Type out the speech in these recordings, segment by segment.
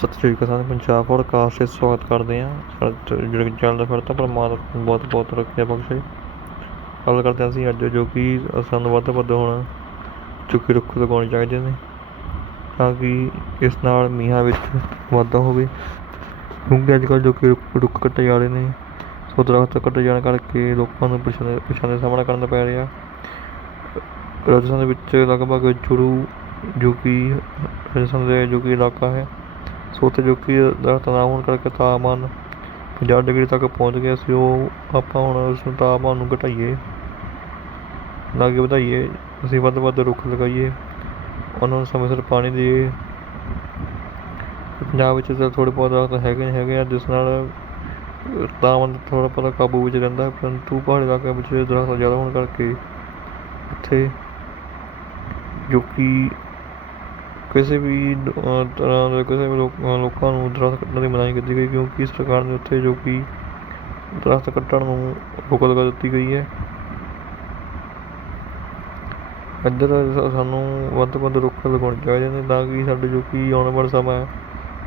ਸਤਿ ਸ਼੍ਰੀ ਅਕਾਲ ਸਾਰੇ ਪੰਜਾਬ ਪੋਡਕਾਸਟ 'ਤੇ ਸਵਾਗਤ ਕਰਦੇ ਹਾਂ। ਜਿਹੜੇ ਚ- ਜਿਹੜਾ ਚੱਲਦਾ ਫਿਰਦਾ ਪਰਮਾਤਮਾ ਬਹੁਤ ਬਹੁਤ ਰੱਖਿਆ ਬਖਸ਼ੇ। ਗੱਲ ਕਰਦੇ ਹਾਂ ਅਸੀਂ ਅੱਜ, ਜੋ ਕਿ ਸਾਨੂੰ ਵੱਧ ਤੋਂ ਵੱਧ ਹੁਣ ਚੁੱਕੀ ਰੁੱਖ ਲਗਾਉਣੇ ਚਾਹੀਦੇ ਨੇ, ਤਾਂ ਕਿ ਇਸ ਨਾਲ ਮੀਂਹਾਂ ਵਿੱਚ ਵਾਧਾ ਹੋਵੇ। ਕਿਉਂਕਿ ਅੱਜ ਕੱਲ੍ਹ ਜੋ ਕਿ ਰੁੱਖ ਰੁੱਖ ਕੱਟੇ ਜਾ ਰਹੇ ਨੇ ਸੋ ਦਰੱਖਤ ਕੱਟੇ ਜਾਣ ਕਰਕੇ ਲੋਕਾਂ ਨੂੰ ਪਰੇਸ਼ਾਨੀ ਪਰੇਸ਼ਾਨੀ ਦਾ ਸਾਹਮਣਾ ਕਰਨਾ ਪੈ ਰਿਹਾ। ਰਾਜਸਥਾਨ ਦੇ ਵਿੱਚ ਲਗਭਗ ਚੁਰੂ ਜੋ ਕਿ ਰਾਜਸਥਾਨ ਦੇ ਜੋ ਕਿ ਇਲਾਕਾ ਹੈ ਸੋ ਉੱਥੇ ਜੋ ਕਿ ਦਰਖਤ ਨਾ ਹੋਣ ਕਰਕੇ ਤਾਪਮਾਨ ਪੰਜਾਹ ਡਿਗਰੀ ਤੱਕ ਪਹੁੰਚ ਗਿਆ ਸੀ, ਉਹ ਆਪਾਂ ਹੁਣ ਉਸ ਤਾਪਮਾਨ ਨੂੰ ਘਟਾਈਏ, ਨਾ ਕਿ ਵਧਾਈਏ, ਅਸੀਂ ਵੱਧ ਤੋਂ ਵੱਧ ਰੁੱਖ ਲਗਾਈਏ, ਉਹਨਾਂ ਨੂੰ ਸਮੇਂ ਸਿਰ ਪਾਣੀ ਦੇਈਏ। ਪੰਜਾਬ ਵਿੱਚ ਤਾਂ ਥੋੜ੍ਹੇ ਬਹੁਤ ਦਰਖਤ ਹੈਗੇ ਨੇ, ਹੈਗੇ ਆ, ਜਿਸ ਨਾਲ ਤਾਪਮਾਨ ਥੋੜ੍ਹਾ ਬਹੁਤਾ ਕਾਬੂ ਵਿੱਚ ਰਹਿੰਦਾ ਹੈ ਪਰੰਤੂ ਪਹਾੜੀ ਇਲਾਕਿਆਂ ਵਿੱਚ ਦਰਖਤ ਜ਼ਿਆਦਾ ਹੋਣ ਕਰਕੇ ਇੱਥੇ ਜੋ ਕਿ ਕਿਸੇ ਵੀ ਤਰ੍ਹਾਂ ਦੇ ਕਿਸੇ ਵੀ ਲੋਕ- ਲੋਕਾਂ ਨੂੰ ਦਰੱਖਤ ਕੱਟਣ ਦੀ ਮਨਾਹੀ ਕੀਤੀ ਗਈ, ਕਿਉਂਕਿ ਸਰਕਾਰ ਨੇ ਉੱਥੇ ਜੋ ਕਿ ਦਰੱਖਤ ਕੱਟਣ ਨੂੰ ਰੋਕ ਲਗਾ ਦਿੱਤੀ ਗਈ ਹੈ। ਇੱਧਰ ਸਾਨੂੰ ਵੱਧ ਤੋਂ ਵੱਧ ਰੁੱਖ ਲਗਾਉਣੇ ਚਾਹੀਦੇ ਨੇ, ਤਾਂ ਕਿ ਸਾਡੇ ਜੋ ਕਿ ਆਉਣ ਵਾਲਾ ਸਮਾਂ ਹੈ,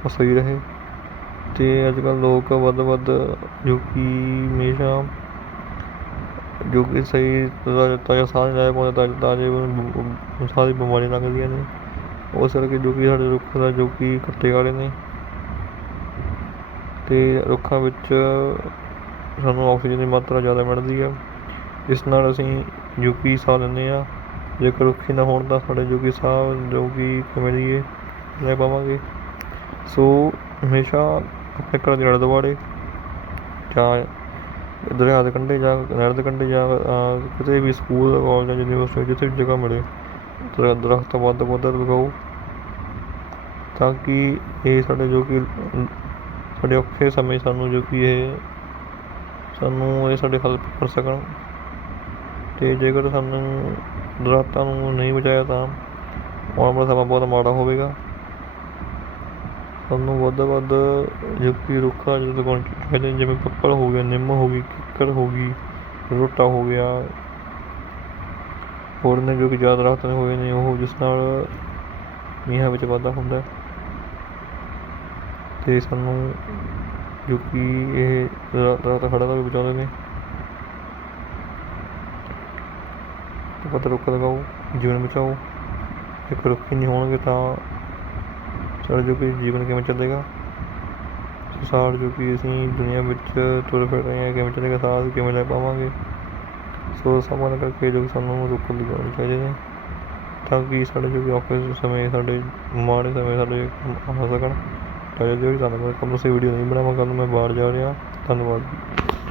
ਉਹ ਸਹੀ ਰਹੇ। ਅਤੇ ਅੱਜ ਕੱਲ੍ਹ ਲੋਕ ਵੱਧ ਤੋਂ ਵੱਧ ਜੋ ਕਿ ਹਮੇਸ਼ਾ ਜੋ ਕਿ ਸਹੀ ਤਾਜ਼ਾ ਤਾਜ਼ਾ ਸਾਹ ਨਹੀਂ ਲੈ ਪਾਉਂਦੇ, ਤਾਜ਼ੇ ਤਾਜ਼ੇ ਬ- ਸਾਹ ਦੀ ਬਿਮਾਰੀਆਂ ਲੱਗਦੀਆਂ ਨੇ। ਉਸ ਕਰਕੇ ਜੋ ਕਿ ਸਾਡੇ ਰੁੱਖ ਦਾ ਜੋ ਕਿ ਕੱਟੇ ਵਾਲੇ ਨੇ। ਅਤੇ ਰੁੱਖਾਂ ਵਿੱਚ ਸਾਨੂੰ ਆਕਸੀਜਨ ਦੀ ਮਾਤਰਾ ਜ਼ਿਆਦਾ ਮਿਲਦੀ ਹੈ ਇਸ ਨਾਲ ਅਸੀਂ ਜੋ ਕਿ ਸਾਹ ਲੈਂਦੇ ਹਾਂ। ਜੇਕਰ ਰੁੱਖ ਨਾ ਹੋਣ ਤਾਂ ਸਾਡੇ ਜੋ ਕਿ ਸਾਹ, ਜੋ ਕਿ ਕਿਵੇਂ ਲਈਏ ਲੈ ਪਾਵਾਂਗੇ। ਸੋ ਹਮੇਸ਼ਾ ਆਪਣੇ ਘਰ ਦੇ ਆਲੇ ਦੁਆਲੇ ਜਾਂ ਦਰਿਆ ਦੇ ਕੰਢੇ ਜਾਂ ਨਹਿਰ ਦੇ ਕੰਢੇ ਜਾਂ ਕਿਤੇ ਵੀ ਸਕੂਲ, ਕਾਲਜ ਜਾਂ ਯੂਨੀਵਰਸਿਟੀ ਜਿੱਥੇ ਵੀ ਜਗ੍ਹਾ ਮਿਲੇ ਦਰਖਤ ਵੱਧ ਤੋਂ ਵੱਧ ਲਗਾਓ ਤਾਂ ਕਿ ਇਹ ਸਾਡੇ ਜੋ ਕਿ, ਸਾਡੇ ਔਖੇ ਸਮੇਂ ਸਾਨੂੰ ਜੋ ਕਿ ਇਹ ਸਾਨੂੰ ਇਹ ਸਾਡੇ ਹੈਲਪ ਕਰ ਸਕਣ ਅਤੇ ਜੇਕਰ ਸਾਨੂੰ ਦਰਖਤਾਂ ਨੂੰ ਨਹੀਂ ਬਚਾਇਆ ਤਾਂ ਆਉਣ ਵਾਲਾ ਸਮਾਂ ਬਹੁਤ ਮਾੜਾ ਹੋਵੇਗਾ। ਸਾਨੂੰ ਵੱਧ ਤੋਂ ਵੱਧ ਜੋ ਕਿ ਰੁੱਖਾਂ ਜਿਹੜੇ ਲਗਾਉਣੇ ਚਾਹੀਦੇ ਜਿਵੇਂ ਪਿੱਪਲ ਹੋ ਗਿਆ ਨਿੰਮ ਹੋ ਗਈ, ਕਿੱਕਰ ਹੋ ਗਈ, ਰੋਟਾ ਹੋ ਗਿਆ ਹੋਰ ਨੇ ਜੋ ਕਿ ਜ਼ਿਆਦਾ ਦਰਖਤ ਹੋਏ ਨੇ ਉਹ, ਜਿਸ ਨਾਲ ਮੀਂਹਾਂ ਵਿੱਚ ਵਾਧਾ ਹੁੰਦਾ ਹੈ। ਅਤੇ ਸਾਨੂੰ ਜੋ ਕਿ ਇਹ ਦਰ- ਦਰਖਤ ਖੜ੍ਹਨ ਤੋਂ ਵੀ ਬਚਾਉਂਦੇ ਨੇ। ਤੇ ਵੱਧ ਰੁੱਖ ਲਗਾਓ, ਜੀਵਨ ਬਚਾਓ। ਜੇਕਰ ਰੁੱਖ ਹੀ ਨਹੀਂ ਹੋਣਗੇ ਤਾਂ ਸਾਡਾ ਜੋ ਕਿ ਜੀਵਨ ਕਿਵੇਂ ਚੱਲੇਗਾ? ਸਾਲ ਜੋ ਕਿ ਅਸੀਂ ਦੁਨੀਆ ਵਿੱਚ ਤੁਰ ਫਿਰ ਰਹੇ ਹਾਂ, ਕਿਵੇਂ ਚੱਲੇਗਾ ਸਾਹ ਕਿਵੇਂ ਲੈ ਪਾਵਾਂਗੇ? ਸੋ ਸਮਾਂ ਕਰਕੇ ਜੋ ਕਿ ਸਾਨੂੰ ਰੁੱਖ ਲਗਾਉਣੇ ਚਾਹੀਦੇ ਨੇ ਤਾਂ ਕਿ ਸਾਡੇ ਜੋ ਕਿ ਔਖੇ ਸਮੇਂ, ਸਾਡੇ ਮਾੜੇ ਸਮੇਂ, ਸਾਡੇ ਕੰਮ ਆ ਸਕਣ ਤਾਂ ਜੋ ਕਿ ਧੰਨਵਾਦ ਕੱਲ੍ਹ ਨੂੰ ਅਸੀਂ ਵੀਡੀਓ ਨਹੀਂ ਬਣਾਵਾਂ ਕੱਲ੍ਹ ਨੂੰ ਮੈਂ ਬਾਹਰ ਜਾ ਰਿਹਾ। ਧੰਨਵਾਦ।